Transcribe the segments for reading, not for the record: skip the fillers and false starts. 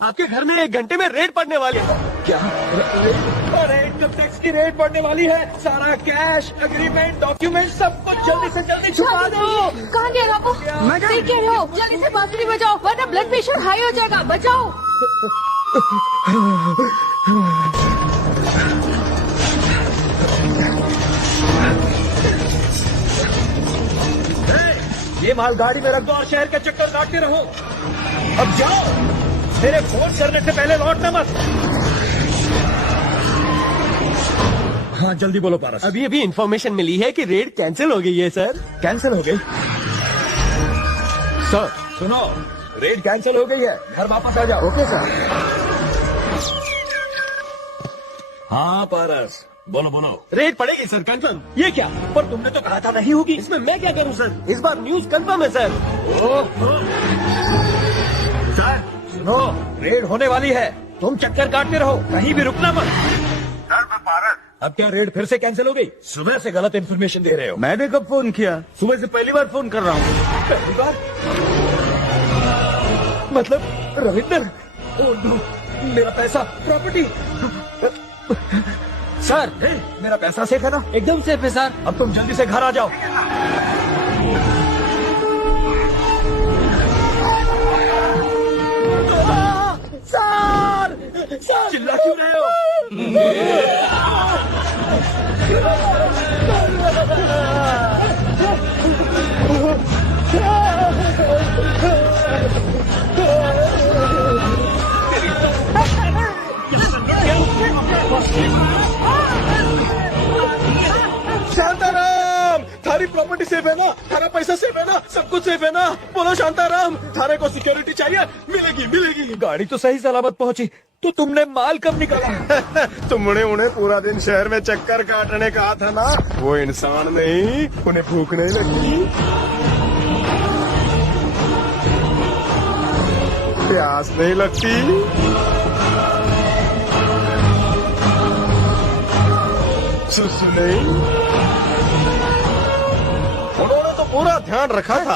आपके घर में 1 घंटे में रेड पड़ने वाली है। क्या? अरे इनकम टैक्स की रेड पड़ने वाली है। सारा कैश, एग्रीमेंट, डॉक्यूमेंट सब कुछ जल्दी से जल्दी छुपा दो। कहाँ गया बाबू? देख के हो, जल्दी से बांसुरी बजाओ वरना ब्लड प्रेशर हाई हो जाएगा। बचाओ। ये माल गाड़ी में रख दो और शहर के चक्कर काटते रहो। अब जाओ, मेरे फोन करने से पहले लौटना मत। हाँ जल्दी बोलो पारस। अभी अभी इन्फॉर्मेशन मिली है कि रेड कैंसिल हो गई है सर। कैंसिल हो गई? सर सुनो, रेड कैंसिल हो गई है, घर वापस आ जाओ। Okay sir. हाँ पारस, बोलो बोलो। रेड पड़ेगी सर, कंफर्म। ये क्या? पर तुमने तो कहा था नहीं होगी। इसमें मैं क्या करूं सर? इस बार न्यूज कंफर्म है सर। सर सुनो, रेड होने वाली है, तुम चक्कर काटते रहो, कहीं भी रुकना मत। सर मैं पारस। अब क्या रेड फिर से कैंसिल हो गई? सुबह से गलत इन्फॉर्मेशन दे रहे हो। मैंने कब फोन किया? सुबह से पहली बार फोन कर रहा हूँ। पहली बार? मतलब रविंदर? ओह नो, मेरा पैसा, प्रॉपर्टी। सर मेरा पैसा सेफ है ना? एकदम सेफ है सर। अब तुम जल्दी से घर आ जाओ। सर! सर! चिल्ला क्यों रहे हो? शांताराम, थारी प्रॉपर्टी सेफ है ना? थारा पैसा सेफ है ना? सब कुछ सेफ है ना? बोलो शांताराम, थारे को सिक्योरिटी चाहिए? मिलेगी मिलेगी। गाड़ी तो सही सलामत पहुंची, तो तुमने माल कब निकाला? तुमने उन्हें पूरा दिन शहर में चक्कर काटने कहा था ना, वो इंसान नहीं, उन्हें भूख नहीं लगती, प्यास नहीं लगती। सुसु नहीं, उन्होंने तो पूरा ध्यान रखा था।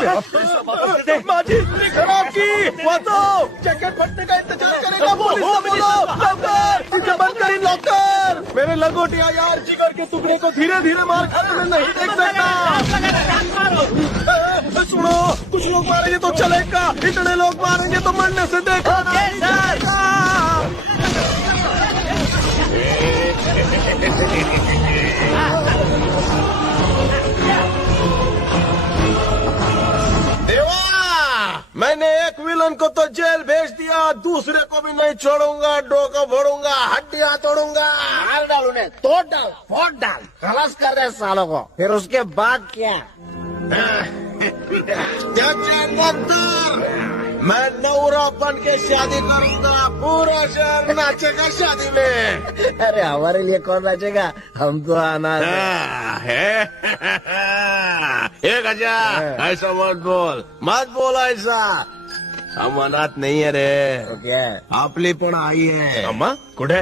माजी खराब की, वो तो जैकेट फटने का इंतजार करेगा। पुलिस को बोलो, लॉकर, इसे बंद कर, लॉकर। मेरे लंगोटिया यार, जिगर के टुकड़े को धीरे धीरे मार खाते हुए नहीं देख सकता। सुनो, कुछ लोग मारेंगे तो चलेगा, इतने लोग मारेंगे तो मरने से देखा नहीं जाएगा। मैंने एक विलन को तो जेल भेज दिया, दूसरे को भी नहीं छोड़ूंगा, डोका फोड़ूंगा, हड्डियां तोड़ूंगा। मार डाल उन्हें, तोड़ डाल, फोड़ डाल, खलास कर रहे सालों को। फिर उसके बाद क्या? मैं नौरा बन के शादी करूंगा, पूरा शहर नाचेगा शादी में। अरे हमारे लिए कौन नाचेगा, हम तो अनाथ हैं। एक हजार ऐसा मत बोल ऐसा, हम अनाथ नहीं है रे। तो क्या है? आपली पण आई है। अम्मा कुठे?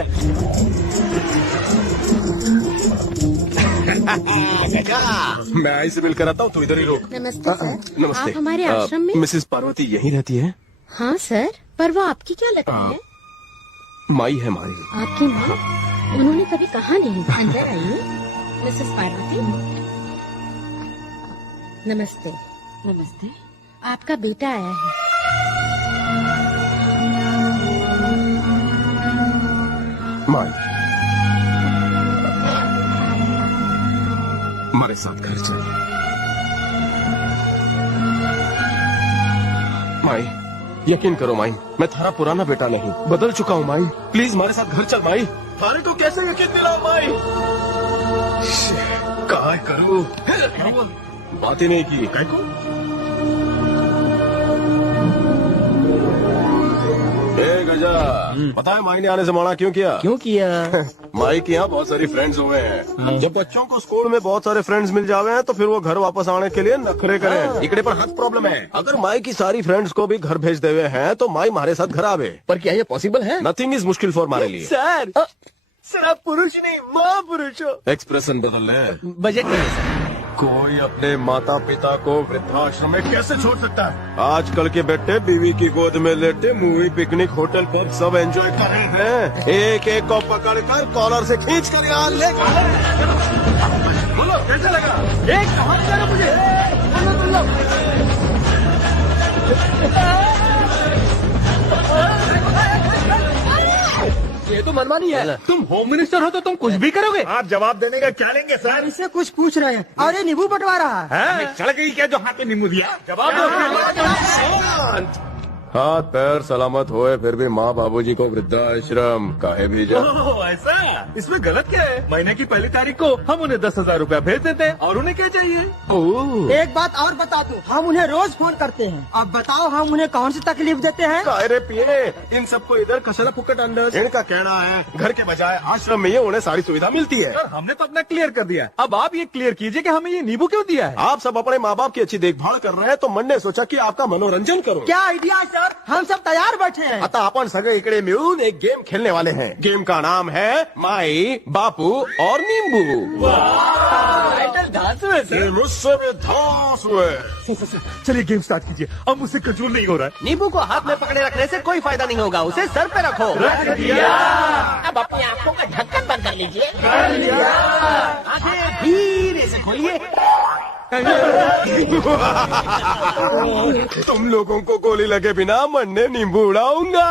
मैं आई से मिलकर आता हूँ, तू इधर ही रुक। नमस्ते सर। नमस्ते। आप हमारे आश्रम में? मिसेस पार्वती यहीं रहती है? हाँ सर, पर वो आपकी क्या लगती है? माई है माई। आपकी माँ? उन्होंने कभी कहा नहीं। अंदर आइए मिसेस पार्वती। नमस्ते। नमस्ते। आपका बेटा आया है। माई, हमारे साथ घर चल। माई, यकीन करो माई, मैं थारा पुराना बेटा नहीं, बदल चुका हूँ माई। प्लीज हमारे साथ घर चल माई। थारे को कैसे यकीन दिलाऊं माई? क्या करूँ? बात ही नहीं की। काय को? पता है माई ने आने से मना क्यों किया? क्यों किया? माई के यहाँ बहुत सारी फ्रेंड्स हुए हैं। जब बच्चों को स्कूल में बहुत सारे फ्रेंड्स मिल जावे हैं तो फिर वो घर वापस आने के लिए नखरे करें। इकड़े पर हाथ प्रॉब्लम है। अगर माई की सारी फ्रेंड्स को भी घर भेज देवे हैं तो माई हमारे साथ घर आवे। पर क्या ये पॉसिबल है? नथिंग इज मुश्किल फॉर हमारे लिए। सर, सर आप पुरुष नहीं महापुरुष हो। एक्सप्रेशन बदल रहे हैं। बजट नहीं है सर। कोई अपने माता पिता को वृद्धाश्रम में कैसे छोड़ सकता है? आजकल के बेटे बीवी की गोद में लेटे मूवी पिकनिक होटल पर सब एंजॉय कर रहे हैं। एक एक को पकड़कर कॉलर से खींच कर यहाँ ले बोलो कैसा लगा? एक हाथ करो मुझे। ये तो मनमानी है। तुम होम मिनिस्टर हो तो तुम कुछ भी करोगे। आप जवाब देने का क्या लेंगे सर? इससे कुछ पूछ रहे हैं और ये नींबू बंटवा रहा है। हैं? चढ़ गई क्या जो हाथ में नींबू दिया? जवाब दो। हाथ पैर सलामत होए फिर भी माँ बाबूजी को वृद्धाश्रम काहे भेजा? ओह, ऐसा? इसमें गलत क्या है? महीने की पहली तारीख को हम उन्हें 10,000 रुपया भेज देते हैं और उन्हें क्या चाहिए? ओह, एक बात और बता दूं, हम उन्हें रोज फोन करते हैं। अब बताओ हम उन्हें कौन सी तकलीफ देते हैं? काहे रे पिए इन सबको इधर कचरा फुकट अंदर। इनका कहना है घर के बजाय आश्रम में ही उन्हें सारी सुविधा मिलती है। सर, हमने तो अपना क्लियर कर दिया। अब आप ये क्लियर कीजिए कि हमें ये नींबू क्यों दिया है? आप सब अपने माँ बाप की अच्छी देखभाल कर रहे हैं तो मन ने सोचा कि आपका मनोरंजन करो। क्या आइडिया है सर? हम सब तैयार बैठे हैं। आता अपन सगे इकड़े मिलून एक गेम खेलने वाले हैं। गेम का नाम है माई बापू और नींबू। ये मुझसे भी धांस हुए। चलिए गेम स्टार्ट कीजिए। अब मुझसे कंट्रोल नहीं हो रहा है। नींबू को हाथ में पकड़े रखने से कोई फायदा नहीं होगा, उसे सर पे रखो। अब अपनी आंखों का ढक्कन बंद कर लीजिए। आंखें धीरे से खोलिए। तुम लोगों को गोली लगे बिना मन ने नींबू उड़ाऊंगा।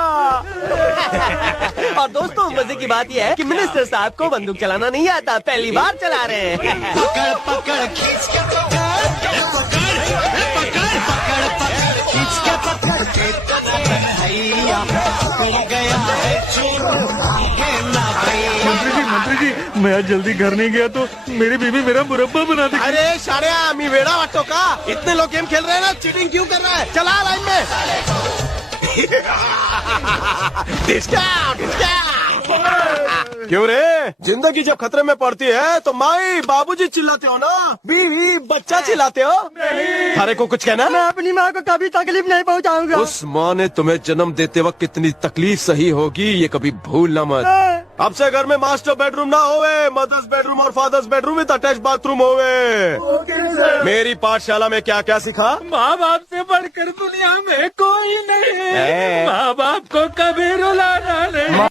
और दोस्तों मजे की बात यह है कि मिनिस्टर साहब को बंदूक चलाना नहीं आता, पहली बार चला रहे हैं। पकड़ पकड़ खींच के पकड़ खींच के पकड़ के भैया पकड़ गया है चोर के ना भैया। मंत्री जी मैं आज जल्दी घर नहीं गया तो मेरी बीवी मेरा मुरब्बा बना देगी। अरे शाड़िया मी वेड़ा वाटो का इतने लोग गेम खेल रहे हैं ना, चीटिंग क्यों कर रहा है? चला लाइन में। क्यों रे? जिंदगी जब खतरे में पड़ती है तो माई बाबूजी चिल्लाते हो ना, बीवी बच्चा चिल्लाते हो? थारे को कुछ कहना? मैं अपनी माँ को कभी तकलीफ नहीं पहुँचाऊंगा। उस माँ ने तुम्हें जन्म देते वक्त कितनी तकलीफ सही होगी ये कभी भूलना मत। अब से घर में मास्टर बेडरूम ना होवे, मदर्स बेडरूम और father's bedroom with attach bathroom होवे। मेरी पाठशाला में क्या क्या सिखा? माँ बाप से बढ़कर दुनिया में कोई नहीं। है। माँ बाप को कभी रुलाना नहीं।